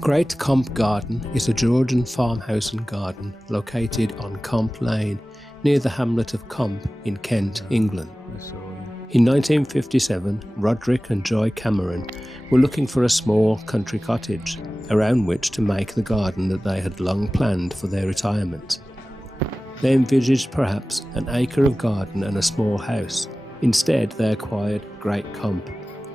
Great Comp Garden is a Georgian farmhouse and garden located on Comp Lane near the hamlet of Comp in Kent, England. In 1957, Rodri and Joy Cameron were looking for a small country cottage around which to make the garden that they had long planned for their retirement. They envisaged perhaps an acre of garden and a small house. Instead, they acquired Great Comp,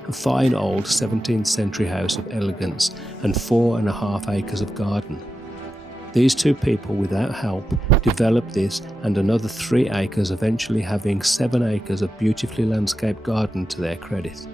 a fine old 17th century house of elegance and 4.5 acres of garden. These two people, without help, developed this and another 3 acres, eventually having 7 acres of beautifully landscaped garden to their credit.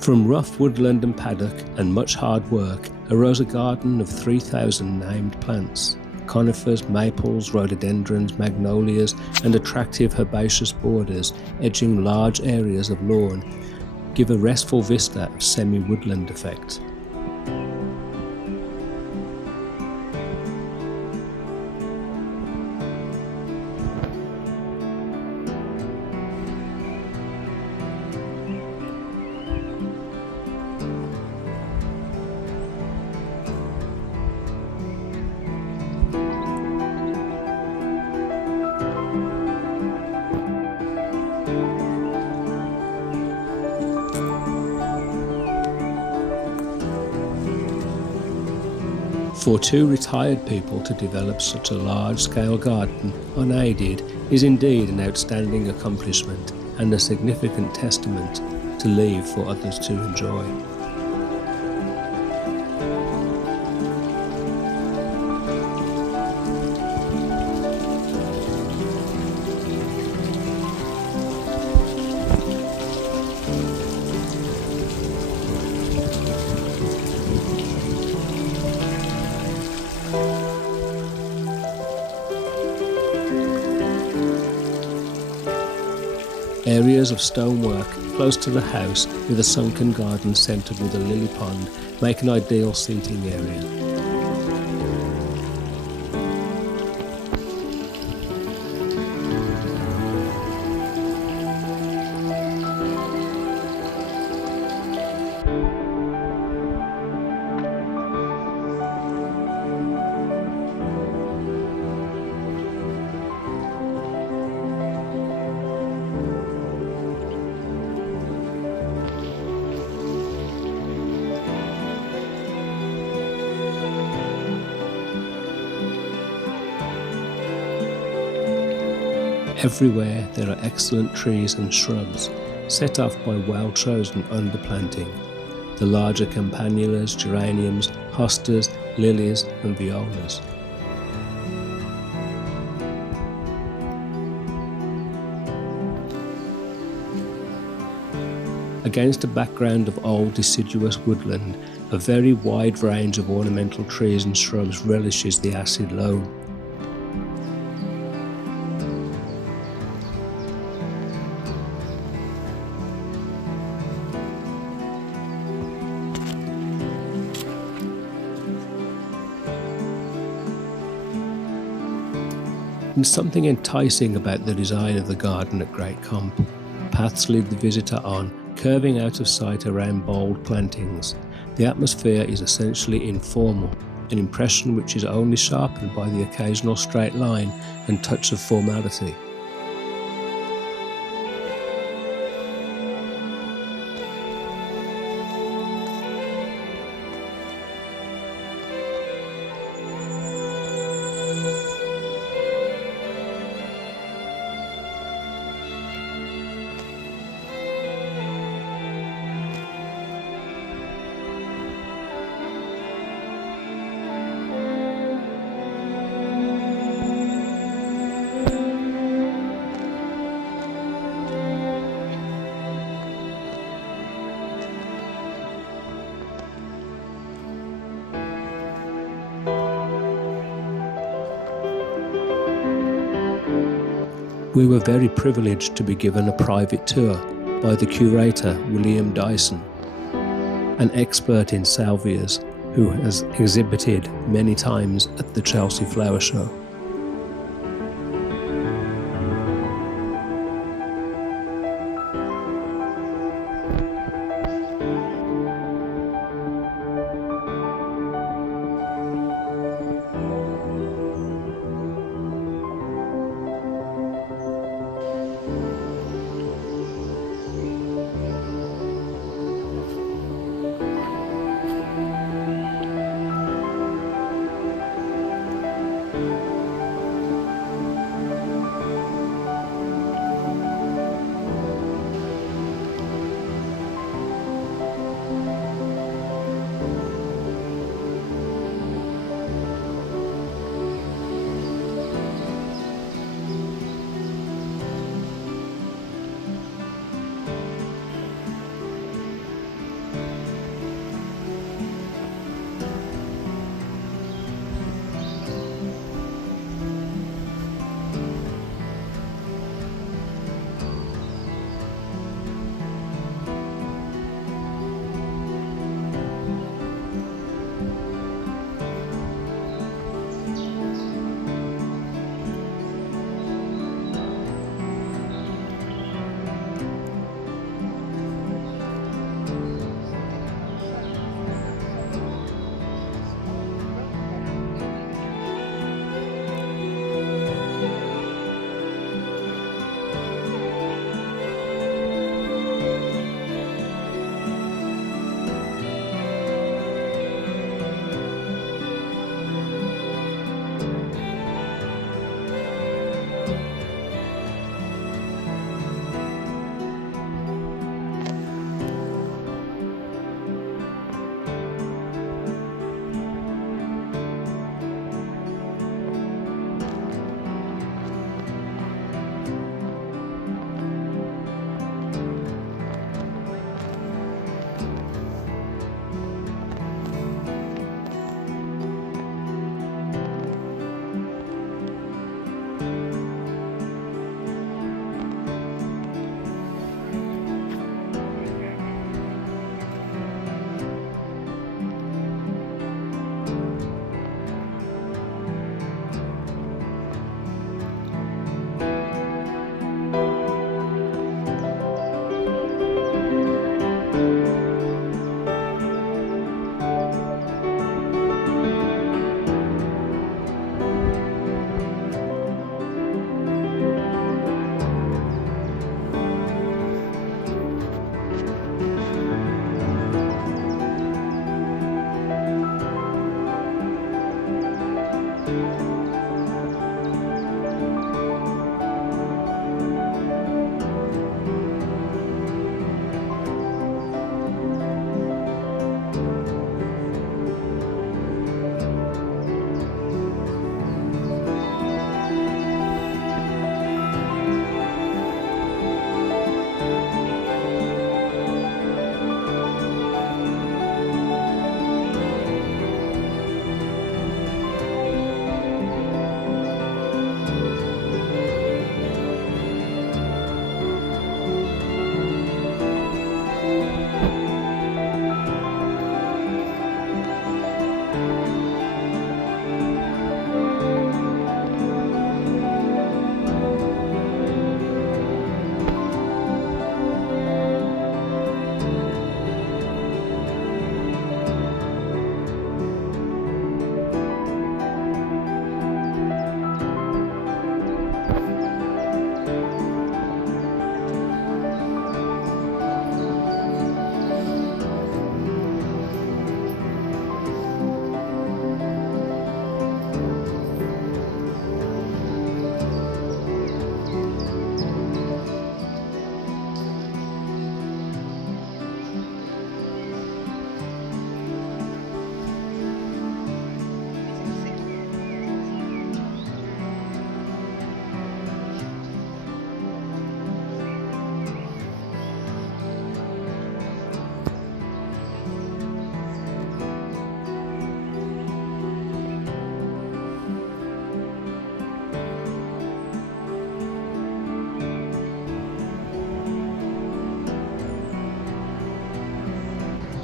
From rough woodland and paddock and much hard work arose a garden of 3,000 named plants. Conifers, maples, rhododendrons, magnolias and attractive herbaceous borders edging large areas of lawn give a restful vista of semi-woodland effect. For 2 retired people to develop such a large-scale garden unaided is indeed an outstanding accomplishment and a significant testament to leave for others to enjoy. Areas of stonework close to the house with a sunken garden centred with a lily pond make an ideal seating area. Everywhere there are excellent trees and shrubs, set off by well-chosen underplanting. The larger campanulas, geraniums, hostas, lilies and violas. Against a background of old deciduous woodland, a very wide range of ornamental trees and shrubs relishes the acid loam. There's something enticing about the design of the garden at Great Comp. Paths lead the visitor on, curving out of sight around bold plantings. The atmosphere is essentially informal, an impression which is only sharpened by the occasional straight line and touch of formality. We were very privileged to be given a private tour by the curator, William Dyson, an expert in salvias who has exhibited many times at the Chelsea Flower Show.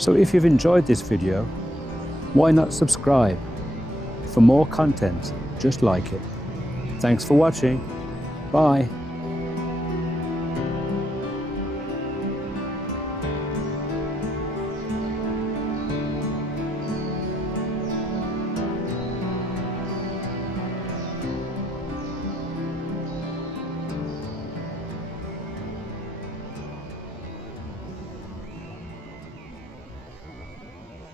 So if you've enjoyed this video, why not subscribe for more content just like it? Thanks for watching. Bye.